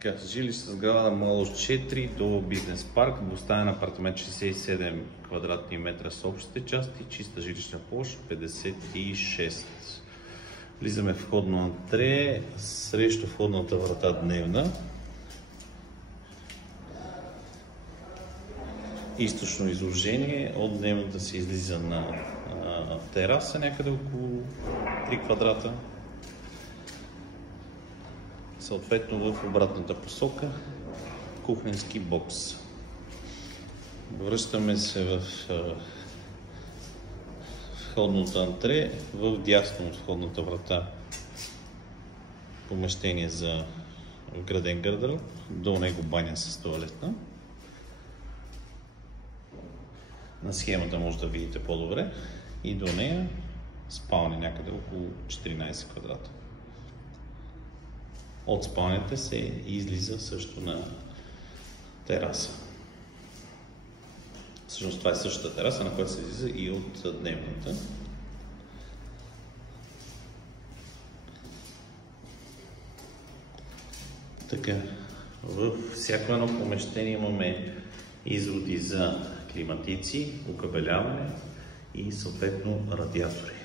Така, жилище с сграда младост 4 до бизнес парк, двустаен апартамент 67 квадратни метра с общите части, чиста жилищна площ 56. Влизаме в входно антре, срещу входната врата дневна. Източно изложение, от дневната се излиза на тераса някъде около 3 квадрата. Съответно в обратната посока кухненски бокс. Връщаме се в входното антре, в дясно от входната врата помещение за вграден гардероб, до него баня с тоалетна. На схемата може да видите по-добре и до нея спалня някъде около 14 квадрата. От спалнята се излиза също на тераса. Всъщност това е същата тераса, на която се излиза и от дневната. Така, във всяко едно помещение имаме изводи за климатици, окабеляване и съответно радиатори.